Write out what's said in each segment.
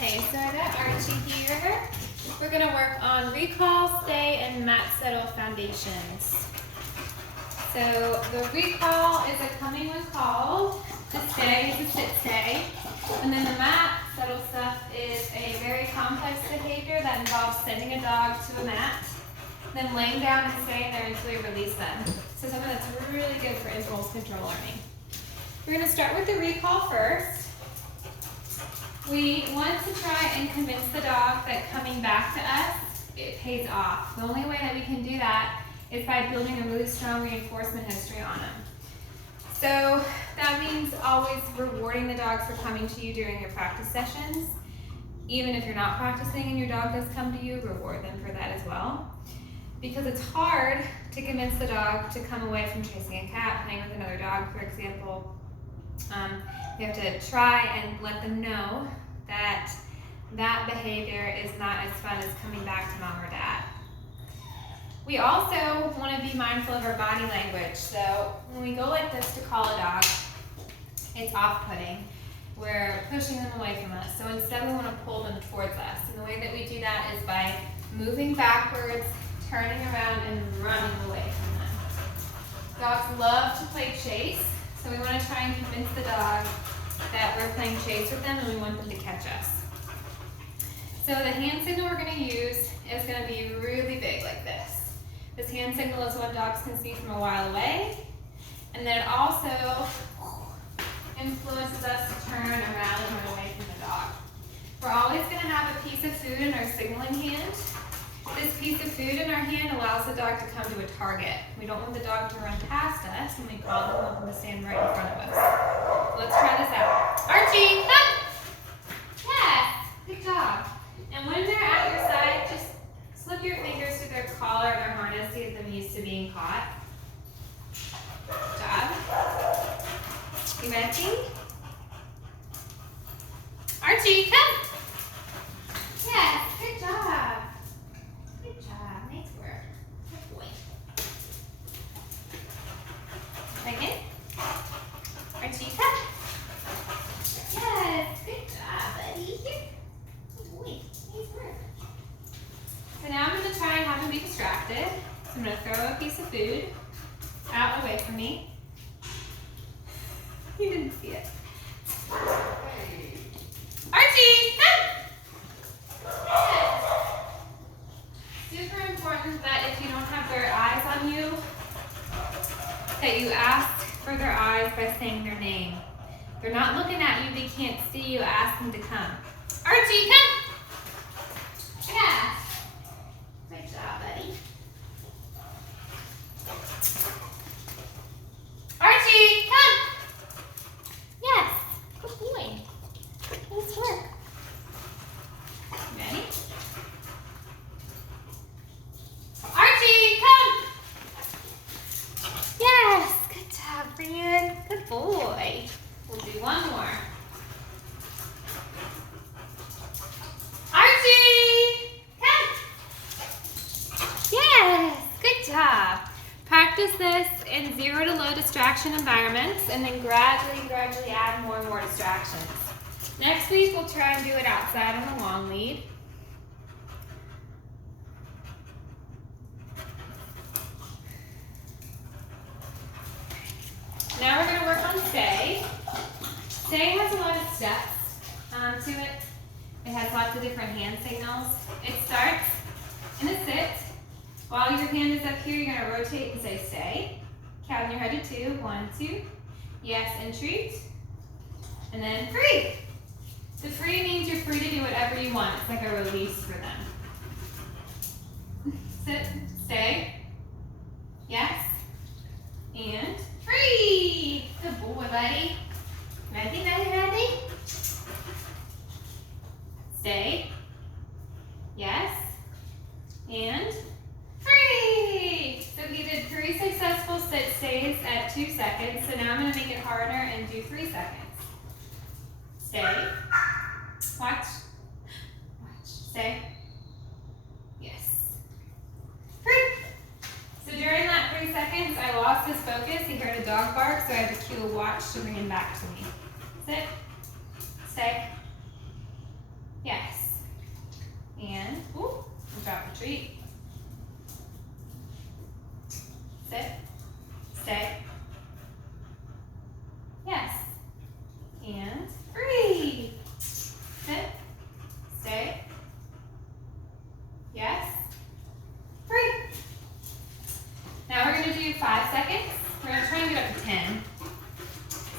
Okay, so I got Archie here. We're gonna work on recall, stay, and mat settle foundations. So the recall is a coming when called. The stay is a sit stay. And then the mat settle stuff is a very complex behavior that involves sending a dog to a mat, then laying down and staying there until you release them. So something that's really good for impulse control learning. We're gonna start with the recall first. We want to try and convince the dog that coming back to us, it pays off. The only way that we can do that is by building a really strong reinforcement history on them. So that means always rewarding the dogs for coming to you during your practice sessions. Even if you're not practicing and your dog does come to you, reward them for that as well. Because it's hard to convince the dog to come away from chasing a cat, playing with another dog, for example. You have to try and let them know that that behavior is not as fun as coming back to mom or dad. We also want to be mindful of our body language. So when we go like this to call a dog, it's off-putting. We're pushing them away from us. So instead we want to pull them towards us. And the way that we do that is by moving backwards, turning around, and running away from them. Dogs love to play chase. So we want to try and convince the dog that we're playing chase with them and we want them to catch us. So the hand signal we're going to use is going to be really big like this. This hand signal is what dogs can see from a while away. And then it also influences us to turn around and run away from the dog. We're always going to have a piece of food in our signaling hand. This piece of food in our hand allows the dog to come to a target. We don't want the dog to run past us when we call them. We want them to stand right in front of us. Let's try this out. Archie, come! Yes, good job. And when they're at your side, just slip your fingers through their collar or their harness to get them used to being caught. Good job. You ready? Archie, come! Yes, good job. Good job, nice work. Good boy. Second. Archie, come. Yes, good job, buddy. Here. Good boy, nice work. So now I'm going to try and have him be distracted. So I'm going to throw a piece of food out away from me. He didn't see it. Archie, come! Yes. Super important that if you don't have their eyes on you, that you ask for their eyes by saying their name. If they're not looking at you, they can't see you, ask them to come. Archie, come! Yeah. Good job, buddy. Archie, come! Yes, good boy. Nice work. Ready? Archie, come! Yes, good job, Brian. Good boy. We'll do one more. Archie, come! Yes, good job. Practice this in 0 to low distraction environments and then gradually add more and more distractions. Next week, we'll try and do it outside on the long lead. Now we're going to work on stay. Stay has a lot of steps to it. It has lots of different hand signals. It starts in a sit. While your hand is up here, you're going to rotate and say stay. Count in your head to 2. 1, 2. Yes, entreat. And then free. The free means you're free to do whatever you want. It's like a release for them. Sit, stay. Yes. And free. Good boy, buddy. Ready, ready, ready? Stay. Yes. And free. So we did 3 successful sit stays at 2 seconds. So now I'm going to make it harder and do 3 seconds. Stay. Watch. Watch. Stay. Yes. Free. So during that 3 seconds, I lost his focus. He heard a dog bark, so I had to cue a watch to bring him back to me. Sit. Stay. Yes. retreat. Sit, stay. Yes. And free. Sit, stay. Yes. Free. Now we're going to do 5 seconds. We're going to try and get up to 10.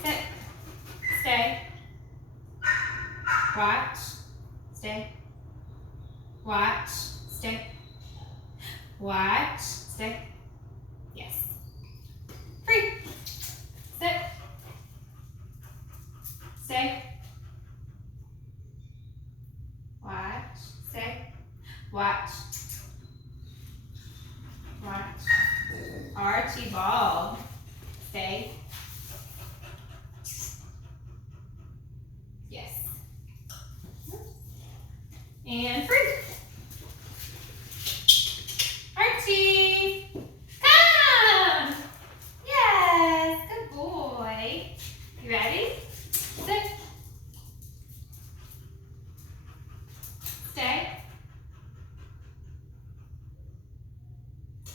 Sit, stay. Watch, stay. Watch, stay. Watch, stay. Yes. Free. Sit. Stay. Watch, stay. Watch. Watch. Archie ball. Stay. Yes. And free. Archie, come. Yes, good boy. You ready? Sit. Stay.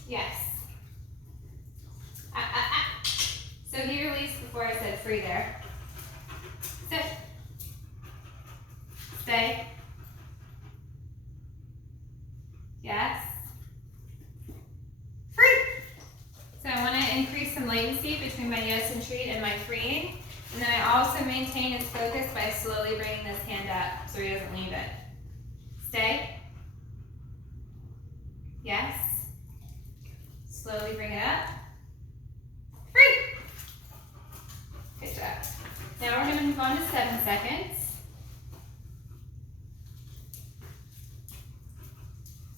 Yes. So he released before I said free there. Sit. Stay. Yes. Free. So I want to increase some latency between my yes entreat and my freeing. And then I also maintain his focus by slowly bringing this hand up so he doesn't leave it. Stay. Yes. Slowly bring it up. Free. Good job. Now we're going to move on to 7 seconds.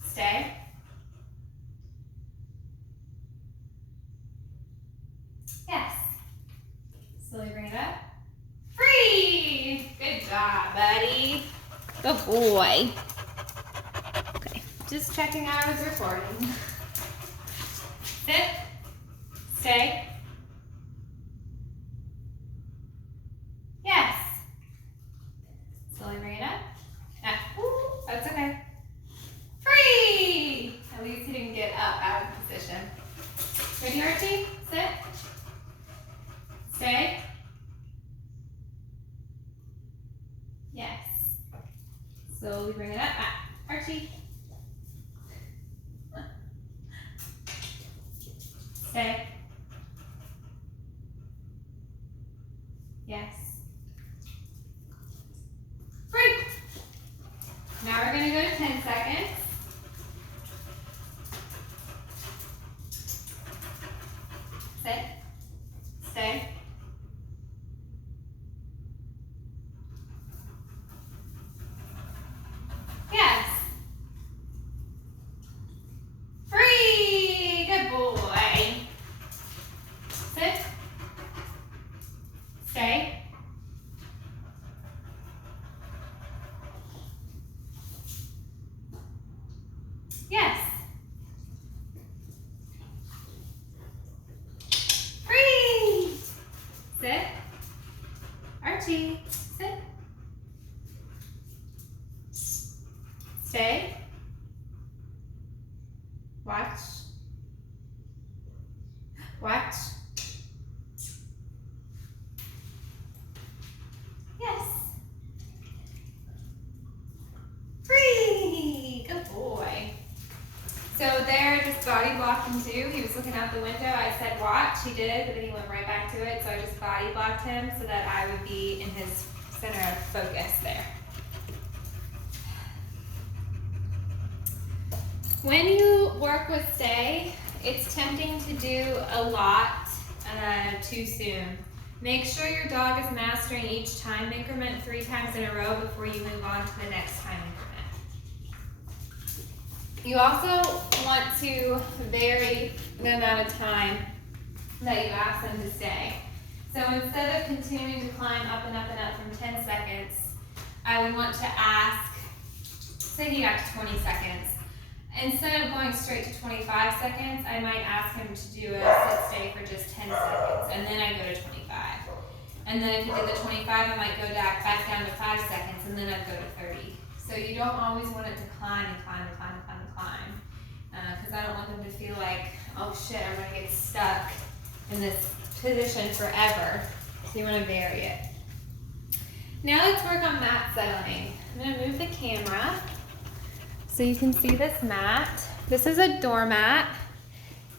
Stay. Yes. Slowly bring it up. Free. Good job, buddy. Good boy. Okay, just checking I was recording. Sit. Stay. Yes. Slowly bring it up. That's okay. Free. At least he didn't get up out of position. Ready, Archie? Sit. Stay. Yes. Slowly bring it up. Archie. Stay. Yes. Free. Now we're going to go to 10 seconds. Sit. Stay. Yes. Free. Good boy. Sit. Stay. Yes. Free. Sit. Archie. Sit. Stay. Watch. Watch. Yes. Free. Good boy. So there, just body blocked him too. He was looking out the window. I said watch. He did, but then he went right back to it. So I just body blocked him so that I would be in his center of focus there. When you work with stay, it's tempting to do a lot too soon. Make sure your dog is mastering each time increment 3 times in a row before you move on to the next time increment. You also want to vary the amount of time that you ask them to stay. So instead of continuing to climb up and up and up from 10 seconds, I would want to ask, say he got to 20 seconds. Instead of going straight to 25 seconds, I might ask him to do a sit-stay for just 10 seconds, and then I go to 25. And then if he did the 25, I might go back down to 5 seconds, and then I'd go to 30 So you don't always want it to climb and climb and climb and climb and climb. Because I don't want them to feel like, oh shit, I'm going to get stuck in this position forever. So you want to vary it. Now let's work on mat settling. I'm going to move the camera so you can see this mat. This is a doormat.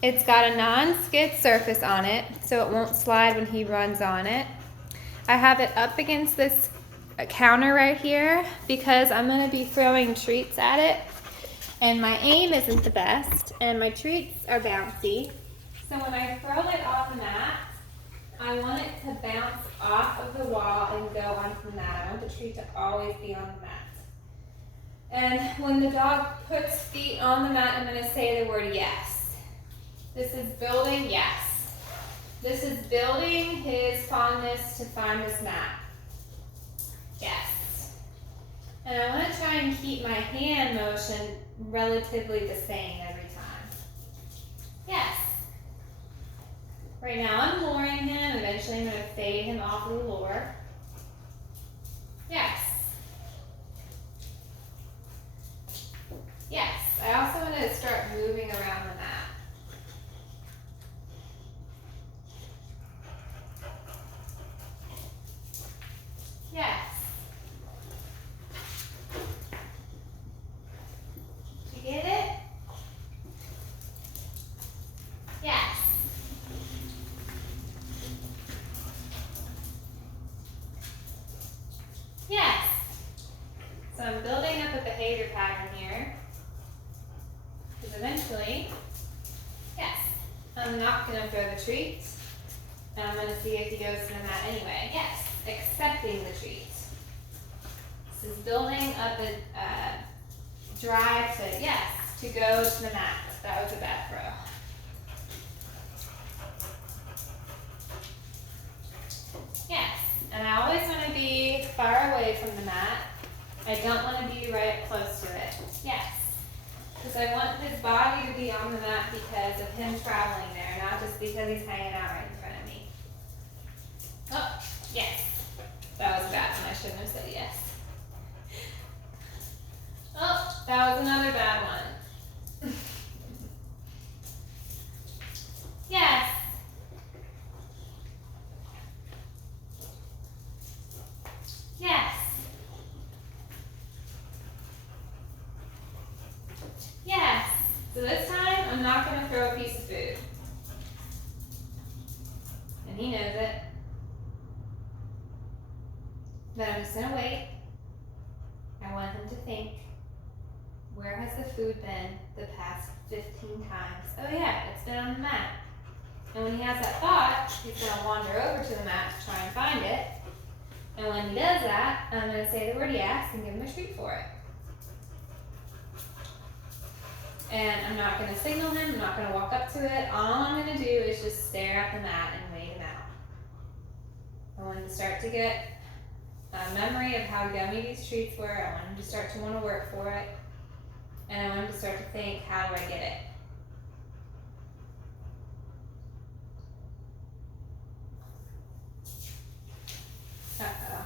It's got a non-skid surface on it, so it won't slide when he runs on it. I have it up against this counter right here because I'm going to be throwing treats at it, and my aim isn't the best, and my treats are bouncy. So when I throw it off the mat, I want it to bounce off of the wall and go onto the mat. I want the treat to always be on the mat. And when the dog puts feet on the mat, I'm going to say the word yes. This is building, yes. This is building his fondness to find this mat. Yes. And I want to try and keep my hand motion relatively the same every time. Yes. Right now I'm luring him. Eventually I'm going to fade him off of the lure. Yes. Yes. I also want to start moving around the mat. Yes. Did you get it? Yes. Yes. So I'm building up a behavior pattern here. Because eventually, yes, I'm not going to throw the treats. And I'm going to see if he goes to the mat anyway. Yes. Accepting the treat. This is building up a drive to, yes, to go to the mat. That was a bad throw. Yes, and I always want to be far away from the mat. I don't want to be right up close to it. Yes, because I want his body to be on the mat because of him traveling there, not just because he's hanging out right in front of me. Oh, yes. That was a bad one. I shouldn't have said yes. Oh, that was another bad one. Yes. Yes. Yes. So this time, I'm not going to throw a piece of food. And he knows it. Then I'm just going to wait. I want him to think, where has the food been the past 15 times? Oh yeah, it's been on the mat. And when he has that thought, he's going to wander over to the mat to try and find it. And when he does that, I'm going to say the word yes and give him a treat for it. And I'm not going to signal him. I'm not going to walk up to it. All I'm going to do is just stare at the mat and wait him out. I want him to start to get a memory of how yummy these treats were. I want him to start to want to work for it. And I want him to start to think, how do I get it? Uh-oh.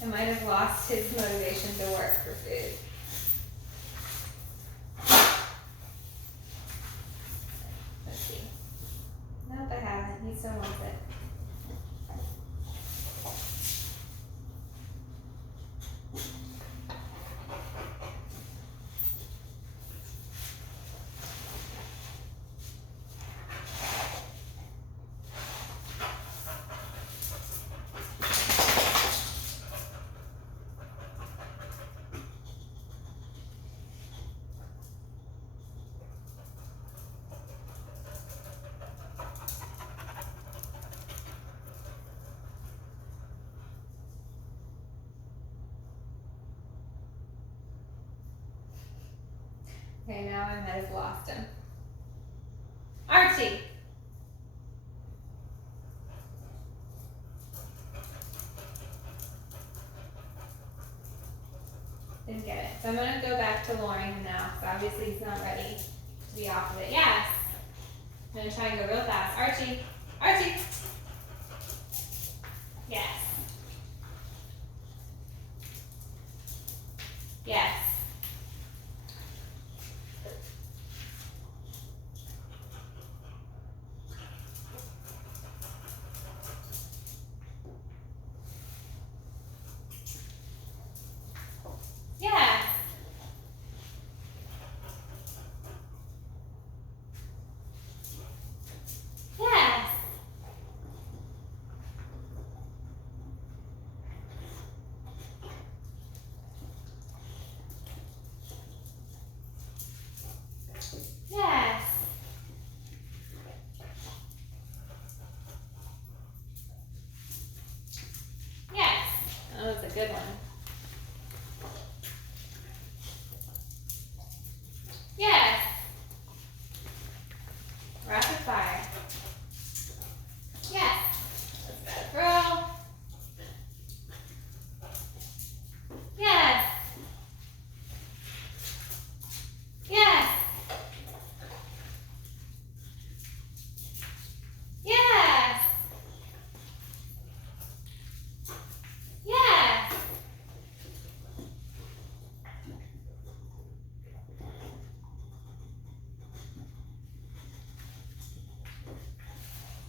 I might have lost his motivation to work for food. Let's see. Nope, I haven't. He still wants it. Okay, now I might have lost him. Archie! Didn't get it. So I'm going to go back to luring him now, because obviously he's not ready to be off of it. Yes! I'm going to try and go real fast. Archie! Archie. Yes. Yes. Yes. Yes. Yes. Yes. That was a good one. Yes. Rapid fire. Yes. Let's go. Girl. Yes. Yes. Yes. Yes.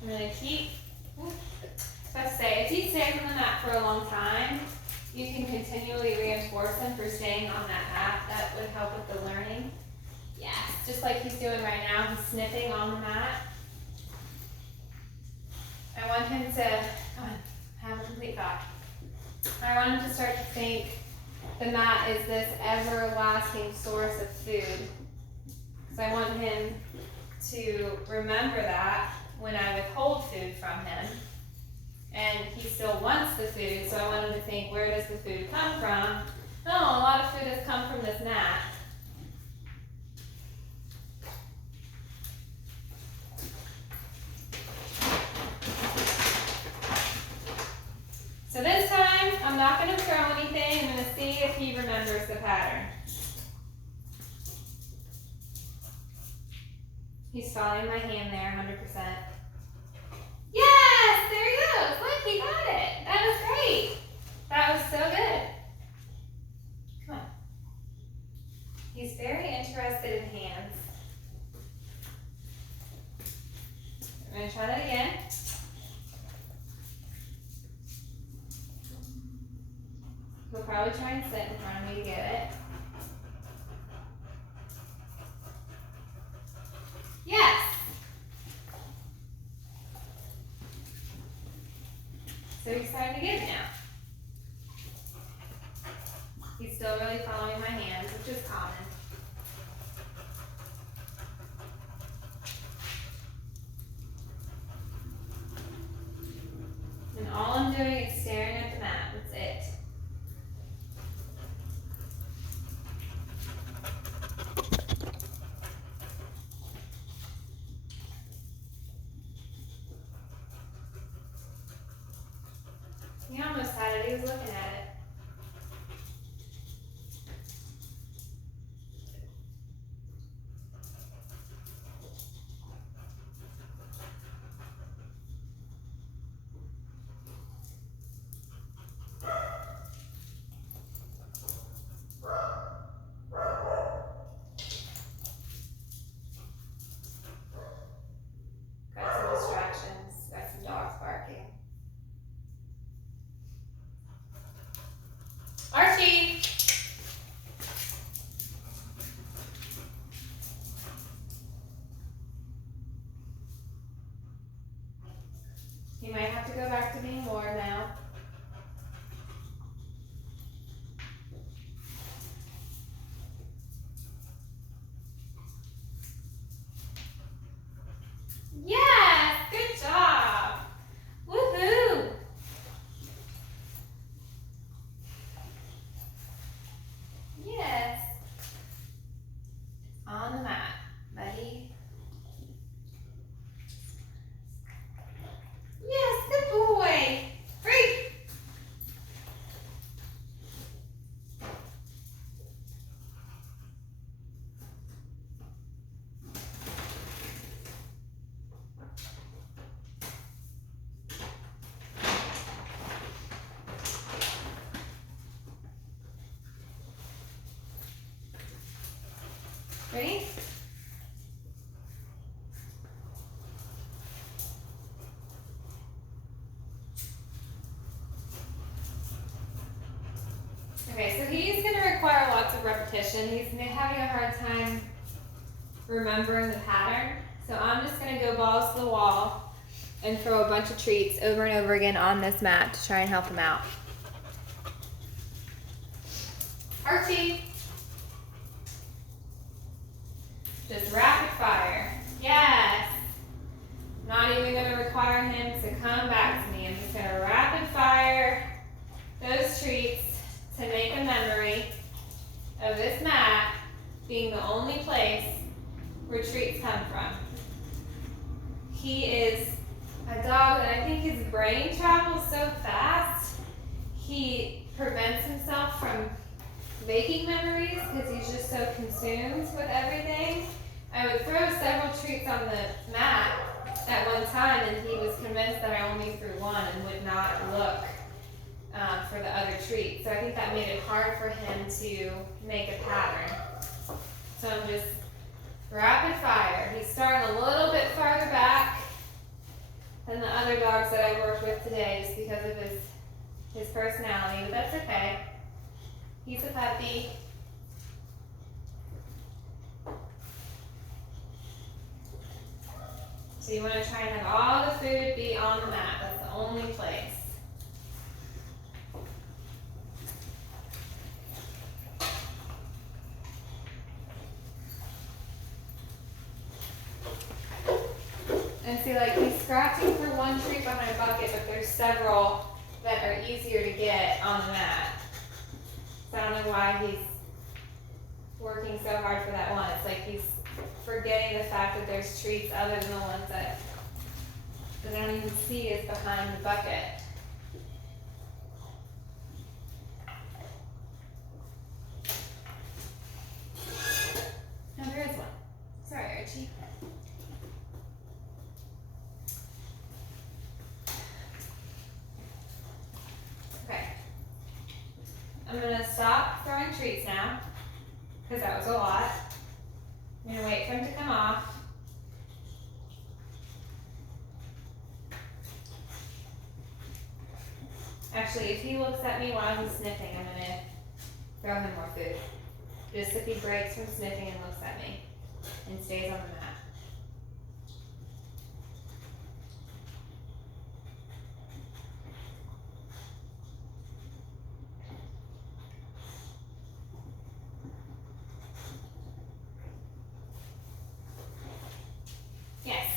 I'm going to keep, let's say, if he stays on the mat for a long time, you can continually reinforce him for staying on that mat. That would help with the learning. Yes, just like he's doing right now, he's sniffing on the mat. I want him to, come on, have a complete thought. I want him to start to think the mat is this everlasting source of food. Because I want him to remember that when I withhold food from him. And he still wants the food, so I want him to think, where does the food come from? Oh, a lot of food has come from this mat. So this time, I'm not going to throw anything. I'm going to see if he remembers the pattern. He's following my hand there, 100%. Yes! There he goes! Look, he got it! That was great! That was so good. Come on. He's very interested in hands. I'm going to try that again. He'll probably try and sit in front of me to get it. Yes! So he's starting to get it now. He's still really following my hands, which is common. And all I'm doing is staring at the mat. That's it. He almost had it. He was looking at it. Got some distractions. Got some dogs barking. position. He's having a hard time remembering the pattern. So I'm just gonna go balls to the wall and throw a bunch of treats over and over again on this mat to try and help him out. Archie. Just rapid fire. Yes. Not even gonna require him to come back to me. I'm just gonna rapid fire those treats to make a memory of this mat being the only place where treats come from. He is a dog that I think his brain travels so fast, he prevents himself from making memories because he's just so consumed with everything. I would throw several treats on the mat at one time and he was convinced that I only threw one and would not look for the other treat. So I think that made it hard for him to make a pattern. So I'm just rapid fire. He's starting a little bit farther back than the other dogs that I worked with today just because of his personality, but that's okay. He's a puppy. So you want to try and have all the food be on the mat. That's the only place. And see, like, he's scratching for one treat behind a bucket, but there's several that are easier to get on the mat. So I don't know why he's working so hard for that one. It's like he's forgetting the fact that there's treats other than the ones that I don't even see is behind the bucket. No, there is one. Sorry, Archie. Okay. I'm going to stop throwing treats now, because that was a lot. I'm going to wait for him to come off. Actually, if he looks at me while he's sniffing, I'm going to throw him more food. Just if he breaks from sniffing and looks at me and stays on the mat. Yes.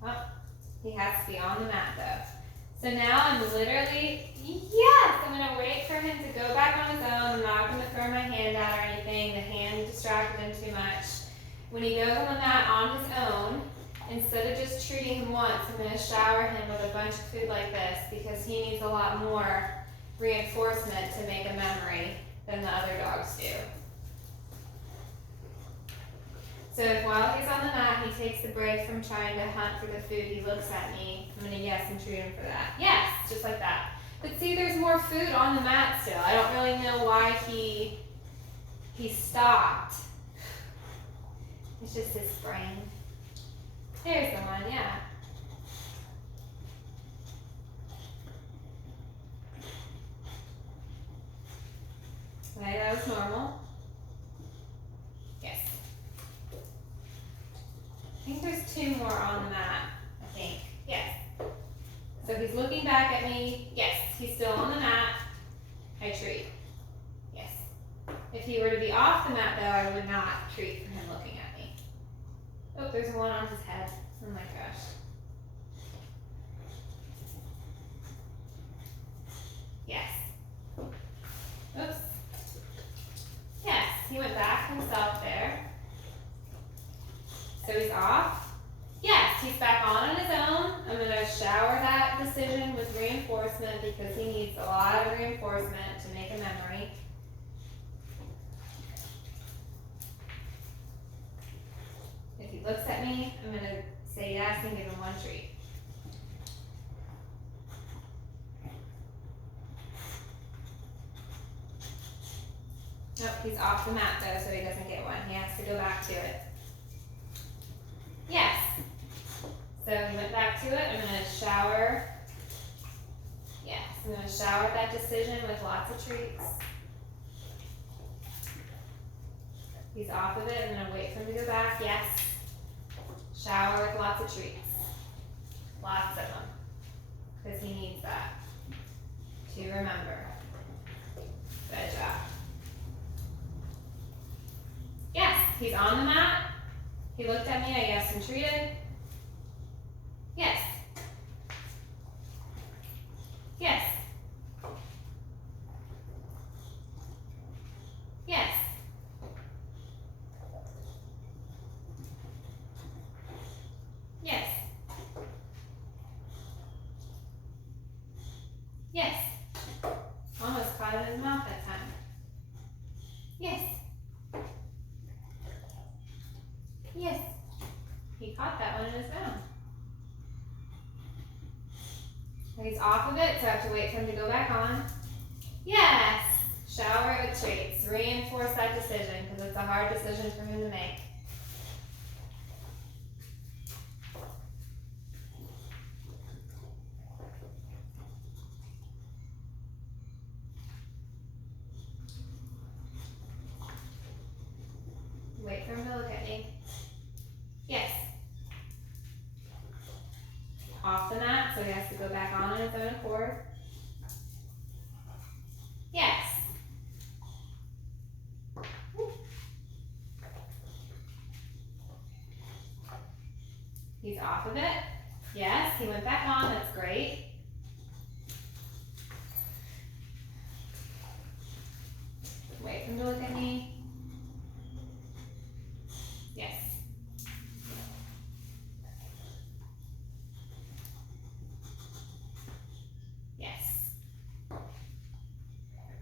Well, he has to be on the mat though. So now I'm literally, yes, I'm gonna wait for him to go back on his own. I'm not gonna throw my hand out or anything. The hand distracted him too much. When he goes on the mat on his own, instead of just treating him once, I'm gonna shower him with a bunch of food like this because he needs a lot more reinforcement to make a memory than the other dogs do. So if while he's on the mat, he takes the break from trying to hunt for the food, he looks at me, I'm gonna yes and treat him for that. Yes, just like that. But see, there's more food on the mat still. I don't really know why he stopped. It's just his brain. There's the one, yeah. Okay, that was normal. Yes. I think there's two more on the mat, I think. Yes. So he's looking back at me. Yes, he's still on the mat. I treat. Yes. If he were to be off the mat, though, I would not treat for him looking at me. Oh, there's one on his head. Oh my gosh. Yes. Oops. Yes, he went back himself there. So he's off. Yes, he's back on his own. I'm going to shower that decision with reinforcement because he needs a lot of reinforcement to make a memory. If he looks at me, I'm going to say yes and give him one treat. Nope, he's off the mat though, so he doesn't get one. He has to go back to it. Yes. So he went back to it. I'm going to shower. Yes. I'm going to shower that decision with lots of treats. He's off of it. I'm going to wait for him to go back. Yes. Shower with lots of treats. Lots of them. Because he needs that to remember. Good job. Yes, he's on the mat. He looked at me. I guessed and treated. Yes. Yes. Yes. Yes. Yes. Almost caught it in his mouth that time. Yes. Yes. He caught that one in his mouth. He's off of it, so I have to wait for him to go back on. Yes. Shower it with treats. Reinforce that decision because it's a hard decision for him to make. Wait for him to look at me. Yes. Off the mat, so he has to go back on his own accord. Yes. He's off of it. Yes, he went back on. That's great. Wait for him to look at me. Yes. Yes.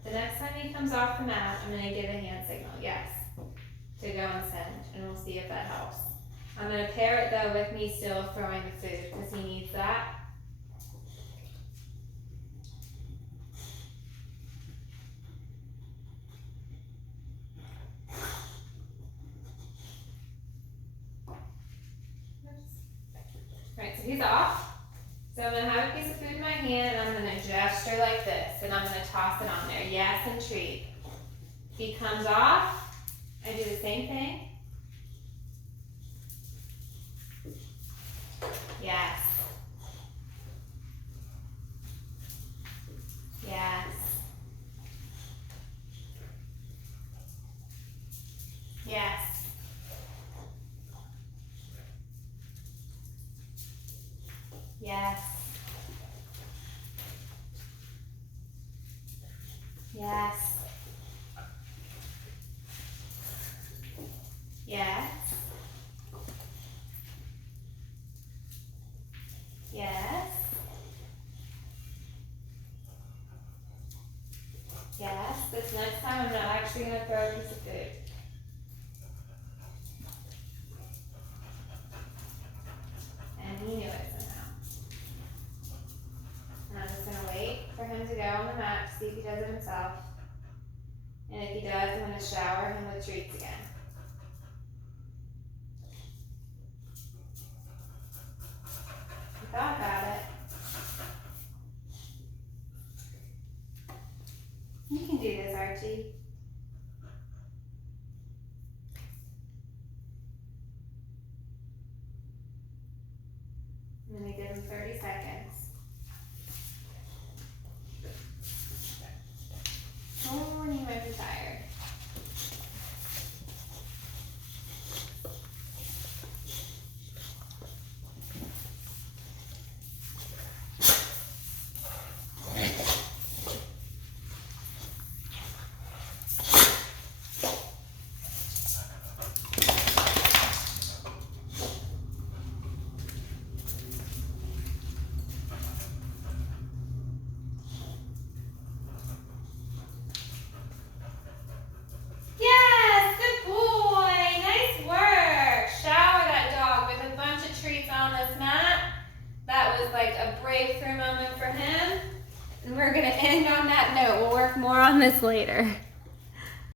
The next time he comes off the mat, I'm going to give a hand signal. Yes. To go and send, and we'll see if that helps. I'm going to pair it though with me still throwing the food because he needs that. Right, so he's off. So I'm going to have a piece of food in my hand and I'm going to gesture like this and I'm going to toss it on there. Yes, and treat. If he comes off, I do the same thing. Yes. Yes. Yes. Yes. Yes. Yes. Yes. Yes. This next time I'm not actually going to throw a piece of food. And he knew it somehow. And I'm just going to wait for him to go on the mat to see if he does it himself. And if he does, I'm going to shower him with treats again. He thought about it. You can do this, Archie. I'm going to give him 30 seconds. Oh, and he might be tired. Breakthrough moment for him. And we're going to end on that note. We'll work more on this later.